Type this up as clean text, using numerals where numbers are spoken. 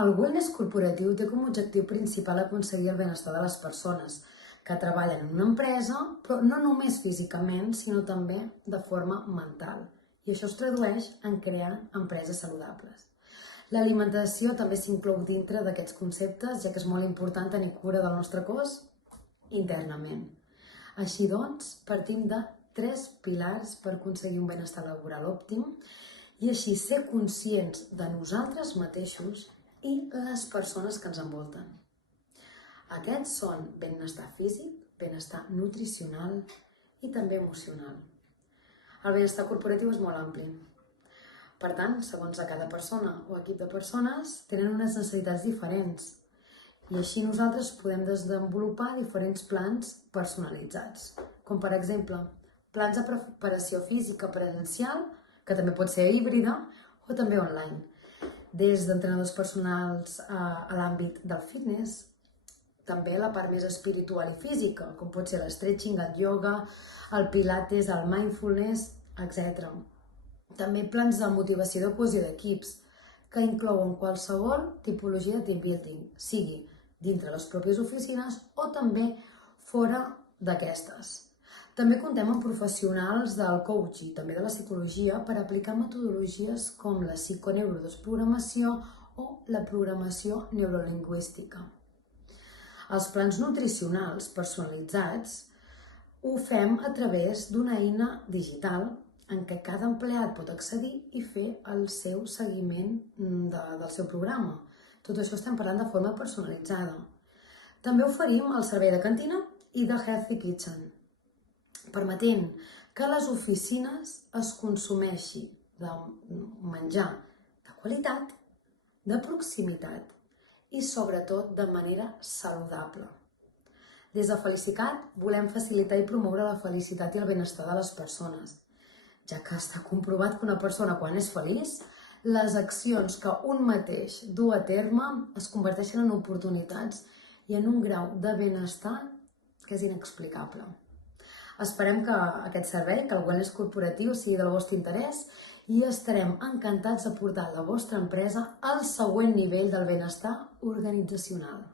El wellness corporatiu té com a objectiu principal aconseguir el benestar de les persones que treballen en una empresa, però no només físicament, sinó també de forma mental. I això es tradueix en crear empreses saludables. L'alimentació també s'inclou dintre d'aquests conceptes, ja que és molt important tenir cura del nostre cos internament. Així doncs, partim de 3 pilars per aconseguir un benestar laboral òptim i així ser conscients de nosaltres mateixos i les persones que ens envolten. Aquests són benestar físic, benestar nutricional i també emocional. El benestar corporatiu és molt ampli. Per tant, segons a cada persona o equip de persones, tenen unes necessitats diferents. I així nosaltres podem desenvolupar diferents plans personalitzats, com per exemple, plans de preparació física presencial, que també pot ser híbrida, o també online. Des d'entrenadors personals a l'àmbit del fitness, també la part més espiritual i física, com pot ser l'stretching, el yoga, el pilates, el mindfulness, etc. També plans de motivació de cohesió d'equips, que inclouen qualsevol tipologia de team building, sigui dintre les pròpies oficines o també fora d'aquestes. També contem amb professionals del coaching i també de la psicologia per aplicar metodologies com la psiconeuroprogramació o la programació neurolingüística. Els plans nutricionals personalitzats ho fem a través d'una eina digital en què cada empleat pot accedir i fer el seu seguiment del seu programa. Tot això estem parlant de forma personalitzada. També oferim el servei de cantina i de Healthy Kitchen, permetent que a les oficines es consumeixi de menjar de qualitat, de proximitat i sobretot de manera saludable. Des de Felicicat volem facilitar i promoure la felicitat i el benestar de les persones, ja que està comprovat que una persona quan és feliç, les accions que un mateix du a terme es converteixen en oportunitats i en un grau de benestar que és inexplicable. Esperem que aquest servei, que el wellness corporatiu, sigui del vostre interès i estarem encantats de portar la vostra empresa al següent nivell del benestar organitzacional.